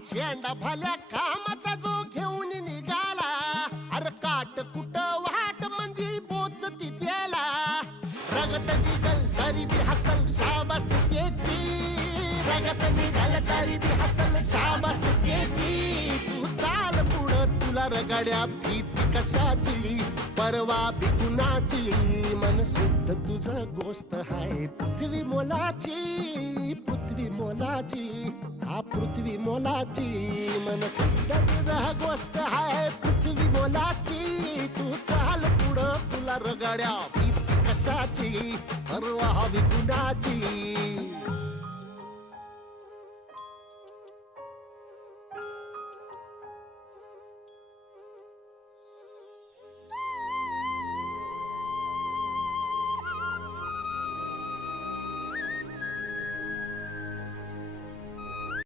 झेंडा भाल्या कामाचा जो घेऊन निघाला, अरे काट कुट वाट म्हणजे पोचती त्याला. रगत निघल तरी बी हसल शाबास त्याची, रगत निघल तरी बी हसल शाबास त्याची. तू चाल पुढं तुला रगाड्या भीती कशाची, परवा बी कुणाची. मन शुद्ध तुझं गोष्ट हाय पृथ्वी मोलाची, पृथ्वी मोलाची, हा पृथ्वी मोलाची. मन शुद्ध तुझं गोष्ट हाय पृथ्वी मोलाची. तू चाल पुढं तुला रगाड्या भीती कशाची, परवा बी कुणाची.